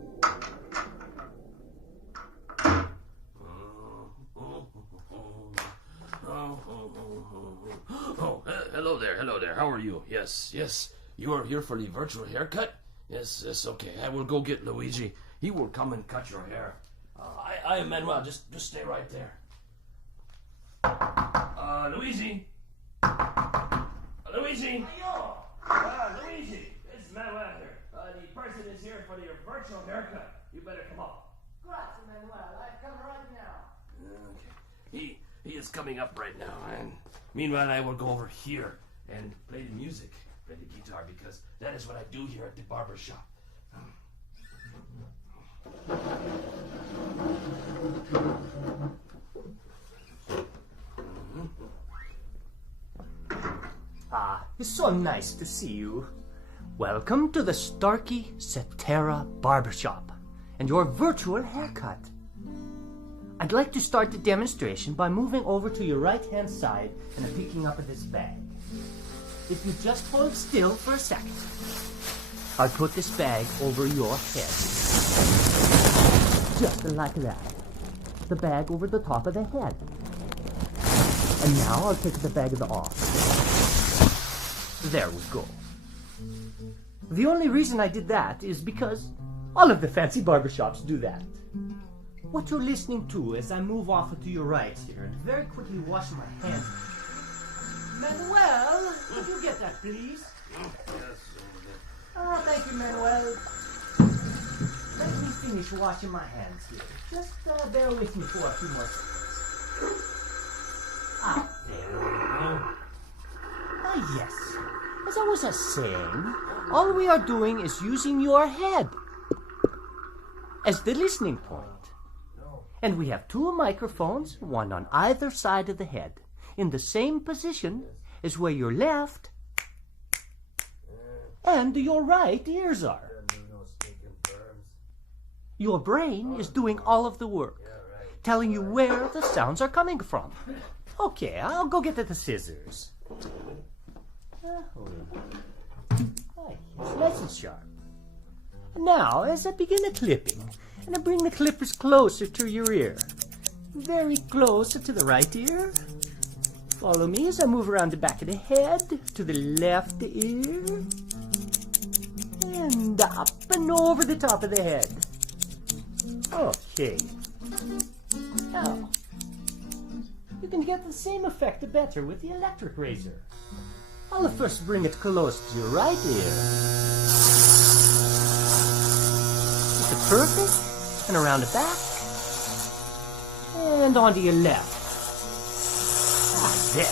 Oh, hello there. How are you? Yes. You are here for the virtual haircut? Yes, okay. I will go get Luigi. He will come and cut your hair. I am Manuel. Just stay right there. Luigi. Luigi. Luigi. It's Manuel here. The person is here for your virtual haircut. You better come up. Grazie, Manuel. I come right now. Okay. He is coming up right now, and meanwhile I will go over here and play the music, play the guitar, because that is what I do here at the barber shop. It's so nice to see you. Welcome to the Starkey Cetera Barbershop and your virtual haircut. I'd like to start the demonstration by moving over to your right-hand side and picking up this bag. If you just hold still for a second, I'll put this bag over your head. Just like that. The bag over the top of the head. And now I'll take the bag off. There we go. The only reason I did that is because all of the fancy barbershops do that. What you're listening to as I move off to your right here and very quickly wash my hands. Manuel, could you get that, please? Yes. Thank you, Manuel. Let me finish washing my hands here. Just bear with me for a few more seconds. There we go. Yes. As I was saying, all we are doing is using your head as the listening point. And we have two microphones, one on either side of the head, in the same position as where your left and your right ears are. Your brain is doing all of the work, telling you where the sounds are coming from. Okay, I'll go get the scissors. It's nice and sharp. Now, as I begin the clipping, and I bring the clippers closer to your ear, very close to the right ear. Follow me as I move around the back of the head to the left ear, and up and over the top of the head. Okay. Now, you can get the same effect better with the electric razor. I'll first bring it close to your right ear. It's perfect. And around the back. And onto your left. There.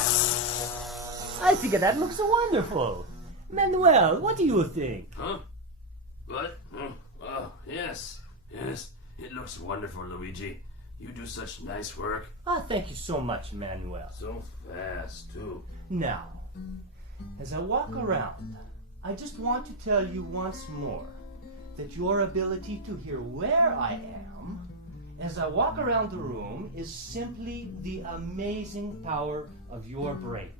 I think that looks wonderful. Manuel, what do you think? Huh? What? Oh, yes. It looks wonderful, Luigi. You do such nice work. Thank you so much, Manuel. So fast, too. Now, as I walk around, I just want to tell you once more that your ability to hear where I am as I walk around the room is simply the amazing power of your brain.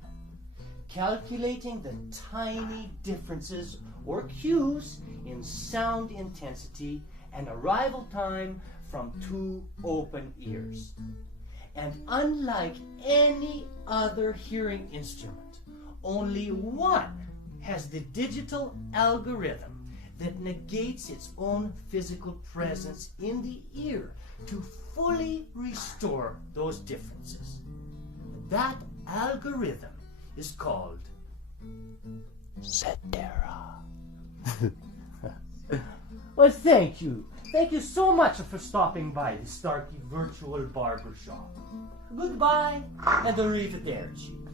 Calculating the tiny differences or cues in sound intensity and arrival time from two open ears. And unlike any other hearing instrument, only one has the digital algorithm that negates its own physical presence in the ear to fully restore those differences. That algorithm is called Cetera. Well, thank you. Thank you so much for stopping by the Starkey Virtual Barbershop. Goodbye and arrivederci.